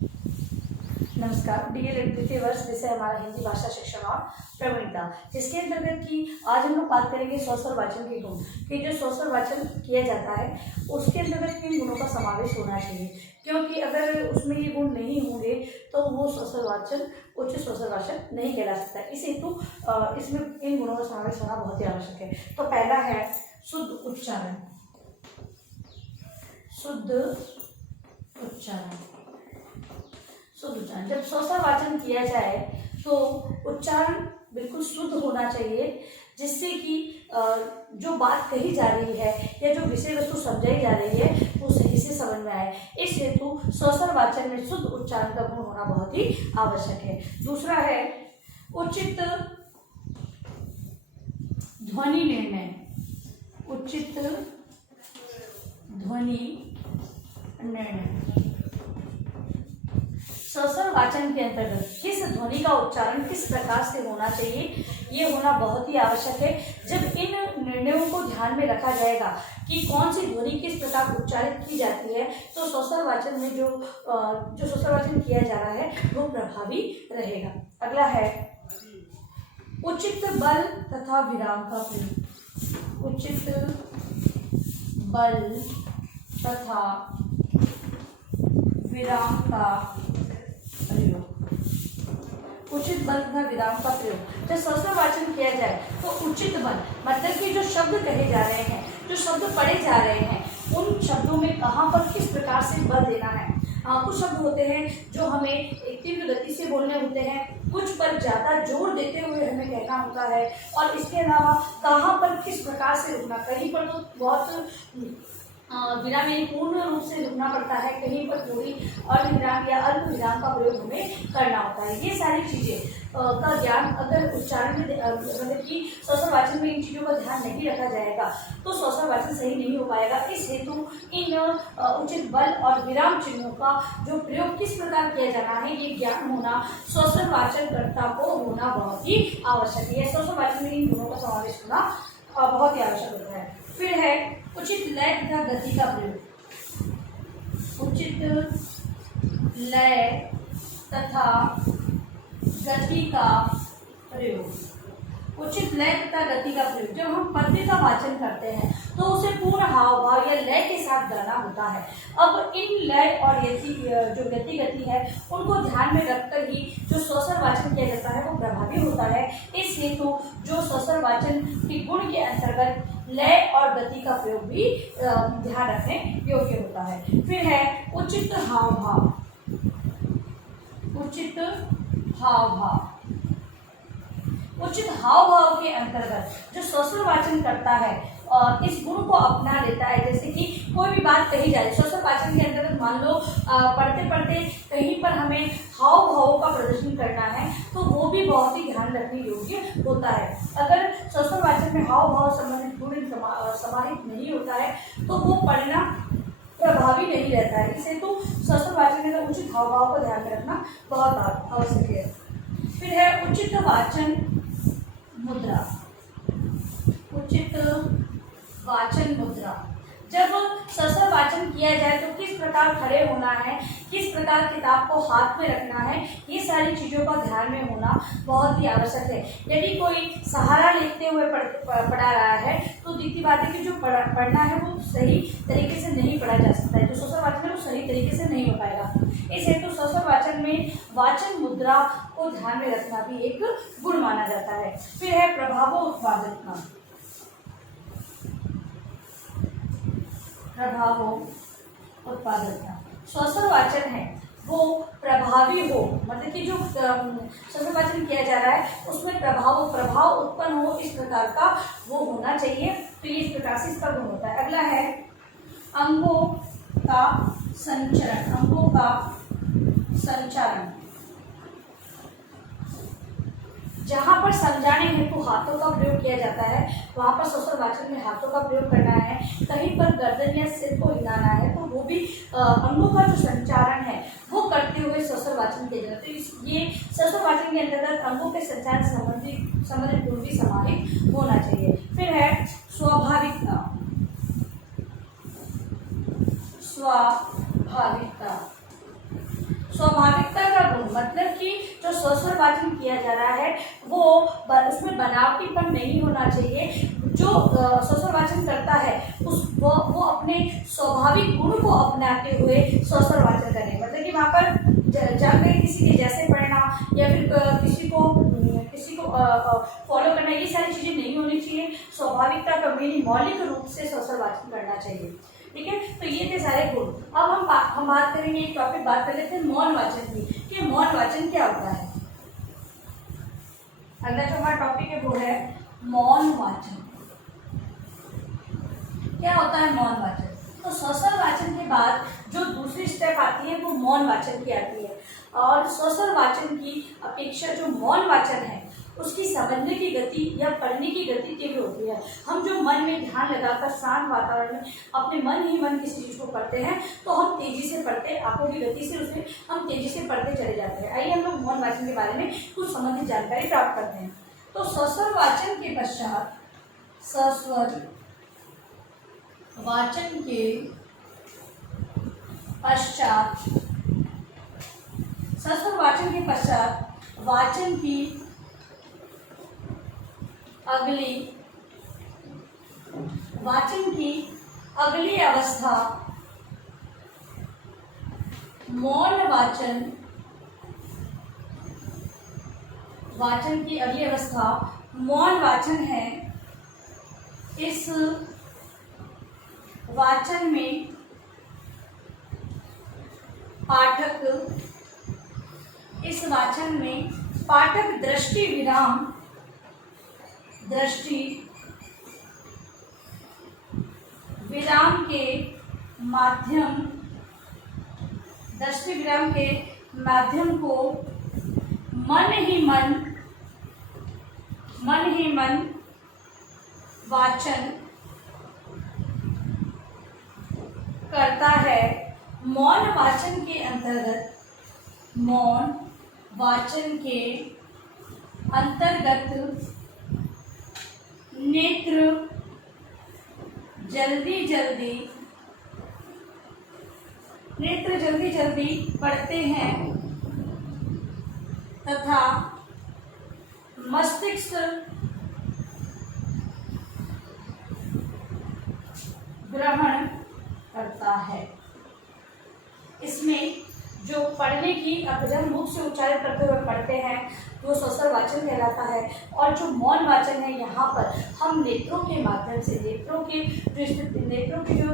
नमस्कार। डीएलएड द्वितीय वर्ष विषय हमारा हिंदी भाषा शिक्षण और प्रवीणता, जिसके अंतर्गत की आज हम लोग बात करेंगे स्वस्वर वाचन के गुण कि जो स्वस्वर वाचन किया जाता है उसके अंतर्गत किन गुणों का समावेश होना चाहिए, क्योंकि अगर उसमें ये गुण नहीं होंगे तो वो स्वस्वर वाचन उच्च स्वस्वर वाचन नहीं कहला सकता। इस हेतु इसमें इन गुणों का समावेश होना बहुत ही आवश्यक है। तो पहला है शुद्ध उच्चारण। शुद्ध उच्चारण। शुद्ध उच्चारण, जब स्वस्वर वाचन किया जाए तो उच्चारण बिल्कुल शुद्ध होना चाहिए, जिससे कि जो बात कही जा रही है या जो विषय वस्तु समझाई जा रही है वो सही से समझ में आए। इस हेतु स्वस्वर वाचन में शुद्ध उच्चारण का गुण होना बहुत ही आवश्यक है। दूसरा है उचित ध्वनि निर्णय। उचित ध्वनि निर्णय। स्वस्वर वाचन के अंतर्गत किस ध्वनि का उच्चारण किस प्रकार से होना चाहिए, ये होना बहुत ही आवश्यक है। जब इन निर्णयों को ध्यान में रखा जाएगा कि कौन सी ध्वनि किस प्रकार उच्चारित की जाती है, तो स्वस्वर वाचन में जो स्वस्वर वाचन किया जा रहा है वो प्रभावी रहेगा। अगला है उचित बल तथा विराम का प्रयोग। उचित बल तथा विराम का प्रयोग। उचित बल तथा विराम का प्रयोग। जब स्वस्वर वाचन किया जाए तो उचित बल मतलब कि जो शब्द कहे जा रहे हैं, जो शब्द पढ़े जा रहे हैं, उन शब्दों में कहाँ पर किस प्रकार से बल देना है। कुछ शब्द होते हैं जो हमें एक तीव्र गति से बोलने होते हैं, कुछ पर ज्यादा जोर देते हुए हमें कहना होता है, और इसके अलावा कहाँ पर किस प्रकार से रुकना। कहीं पर तो बहुत विराम यानी पूर्ण रूप से रुकना पड़ता है, कहीं पर थोड़ी अर्धविराम या अल्प विराम का प्रयोग हमें करना होता है। ये सारी चीजें का ज्ञान अगर उच्चारण में मतलब कि स्वस्वर वाचन में इन चीजों का ध्यान नहीं रखा जाएगा तो स्वस्वर वाचन सही नहीं हो पाएगा। इस हेतु इन उचित बल और विराम चिन्हों का जो प्रयोग किस प्रकार किया जाना है ये ज्ञान होना स्वस्वर वाचनकर्ता को होना बहुत ही आवश्यक है। स्वस्वर वाचन में इन गुणों का समावेश होना बहुत ही आवश्यक होता है। फिर है उचित लय तथा गति का प्रयोग। उचित लय तथा गति का प्रयोग। उचित लय तथा गति का प्रयोग। जब हम पद्य का वाचन करते हैं तो उसे पूर्ण हाव भाव या लय के साथ गाना होता है। अब इन लय और जो गति है उनको ध्यान में रखकर ही जो स्वस्वर वाचन किया जाता है वो प्रभावी होता है। इस हेतु जो स्वस्वर वाचन के गुण के अंतर्गत लय और गति का प्रयोग भी ध्यान रखने योग्य होता है। फिर है उचित हाव भाव। उचित हाव भाव। उचित हाव भाव के अंतर्गत जो स्वस्वर वाचन करता है और इस गुण को अपना लेता है, जैसे कि कोई भी बात कही जा रही है स्वस्वर वाचन के अंतर्गत, मान लो पढ़ते पढ़ते कहीं पर हमें हाव भावों का प्रदर्शन करना है तो वो भी बहुत ही ध्यान रखने योग्य होता है। अगर स्वस्वर वाचन में हाव भाव संबंधित गुण समाहित नहीं होता है तो वो पढ़ना प्रभावी नहीं रहता है। इस हेतु स्वस्वर वाचन में उचित हाव भाव को ध्यान में रखना बहुत आवश्यक है। फिर है उचित वाचन मुद्रा। उचित वाचन मुद्रा। जब स्वस्वर वाचन किया जाए तो किस प्रकार खड़े होना है, किस प्रकार किताब को हाथ में रखना है, ये सारी चीजों का ध्यान में होना बहुत ही आवश्यक है। यदि कोई सहारा लेते हुए पढ़ा रहा है तो दिखती बात है कि जो पढ़ना है वो सही तरीके से नहीं पढ़ा जा सकता है, जो स्वस्वर वाचन है वो सही तरीके से नहीं हो पाएगा। इस हेतु स्वस्वर वाचन में वाचन मुद्रा को ध्यान में रखना भी एक गुण माना जाता है। फिर है प्रभावोत्पादकता। उत्पादकता। स्वस्वर वाचन है वो प्रभावी हो, मतलब कि जो स्वस्वर वाचन किया जा रहा है उसमें प्रभाव उत्पन्न हो, इस प्रकार का वो होना चाहिए। तो ये इस प्रकार से इसका गुण होता है। अगला है अंगों का संचरण। अंगों का संचारण। जहाँ पर समझाने हेतु हाथों का प्रयोग किया जाता है वहाँ पर स्वस्वर वाचन में हाथों का प्रयोग करना है। कहीं पर गर्दन या सिर को हिलाना है तो वो भी अंगों का जो संचारण है वो करते हुए स्वस्वर वाचन किया जाता है। तो ये स्वस्वर वाचन के अंतर्गत अंगों के संचार संबंधित गुण भी समाहित होना चाहिए। फिर है स्वाभाविकता। स्वाभाविकता। स्वाभाविकता का गुण मतलब कि जो स्वस्वर वाचन किया जा रहा है वो उसमें बनावटीपन नहीं होना चाहिए। जो स्वस्वर वाचन करता है वो अपने स्वाभाविक गुण को अपनाते हुए स्वस्वर वाचन करें। मतलब कि वहाँ पर जाकर किसी के जैसे पढ़ना या फिर किसी को फॉलो करना, ये सारी चीजें नहीं होनी चाहिए। स्वाभाविकता का मौलिक रूप से स्वस्वर वाचन करना चाहिए। ठीक है, तो ये थे सारे गुण। अब हम बात करेंगे, एक टॉपिक बात कर लेते हैं मौन वाचन की, कि मौन वाचन क्या होता है। अगला जो हमारा टॉपिक है वो है मौन वाचन। क्या होता है मौन वाचन? तो स्वस्वर वाचन के बाद जो दूसरी स्टेप आती है वो मौन वाचन की आती है। और स्वस्वर वाचन की अपेक्षा जो मौन वाचन है उसकी समझने की गति या पढ़ने की गति तीव्र होती है। हम जो मन में ध्यान लगाकर शांत वातावरण में अपने मन ही मन किसी चीज को पढ़ते हैं तो हम तेजी से पढ़ते, आंखों की गति से उसे हम तेजी से पढ़ते चले जाते हैं। आइए हम लोग मौन वाचन के बारे में कुछ संबंधित जानकारी प्राप्त करते हैं। तो स्वस्वर वाचन के पश्चात स्वस्वर वाचन के पश्चात वाचन की अगली अवस्था मौन वाचन। वाचन की अगली अवस्था मौन वाचन है। इस वाचन में पाठक दृष्टि विराम के माध्यम को मन ही मन वाचन करता है। मौन वाचन के अंतर्गत नेत्र जल्दी जल्दी पढ़ते हैं तथा मस्तिष्क ग्रहण करता है। इसमें जो पढ़ने की, अब जब मुख से उच्चारण करते हुए पढ़ते हैं वो स्वस्वर वाचन कहलाता है। और जो मौन वाचन है यहाँ पर हम नेत्रों के माध्यम से, नेत्रों की जो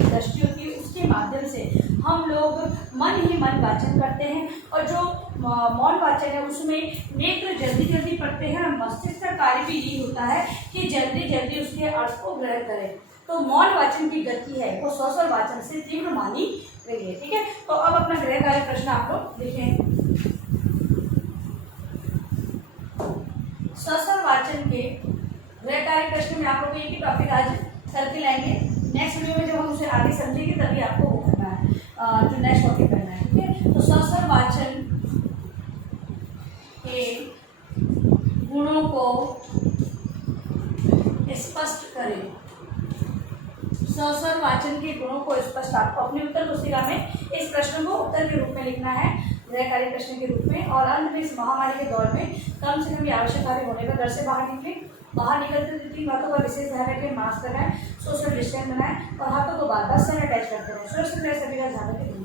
दृष्टि होती है उसके माध्यम से हम लोग मन ही मन वाचन करते हैं। और जो मौन वाचन है उसमें नेत्र जल्दी पढ़ते हैं और मस्तिष्क का कार्य भी यही होता है कि जल्दी उसके अर्थ को ग्रहण करें। तो मौन वाचन की गति है वो स्वस्वर वाचन से तीव्र मानी गई है। ठीक है, तो अब अपना गृह कार्य प्रश्न आप लोग लिखें। स्वस्वर वाचन के गृह कार्य प्रश्न में आप लोग एक ही टॉपिक आज करके लाएंगे। नेक्स्ट वीडियो में जब हम उसे आगे समझेंगे तभी आपको वो करना है, जो नेक्स्ट टॉपिक करना है। ठीक है, तो स्वस्वर वाचन के गुणों को स्पष्ट करें। स्वस्वर वाचन के गुणों को स्पष्ट आपको अपनी उत्तर पुस्तिका में इस प्रश्न को उत्तर के रूप में लिखना है, गृह कार्य प्रश्न के रूप में। और अंत में इस महामारी के दौर में कम से कम आवश्यक कार्य होने पर घर से बाहर निकलते 3 बातों का विशेष ध्यान रखें। मास्क लगाएं, सोशल डिस्टेंस बनाएं और हाथों को बार-बार सैनिटाइज करते रहें। सुरक्षित रहे, सभी का ध्यान रखें।